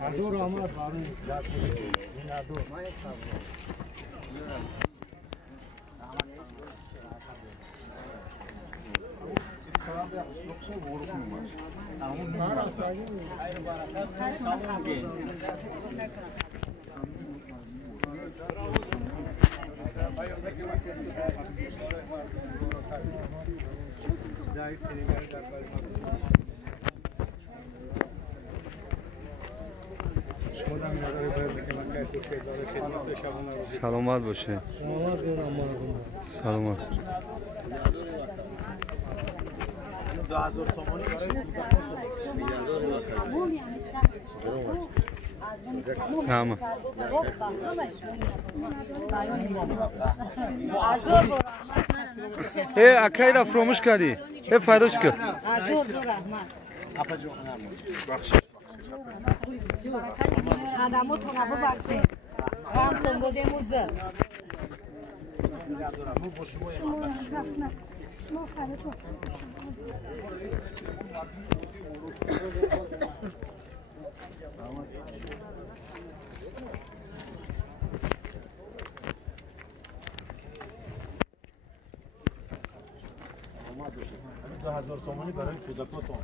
Hazır ama barın. سلامت باشه. سلامت. Tamam. Akayra fromuş kadi. Fayroş kı. Adamı tona bu baksı. Kan tongo demuzu. $2000 برای کودکاتون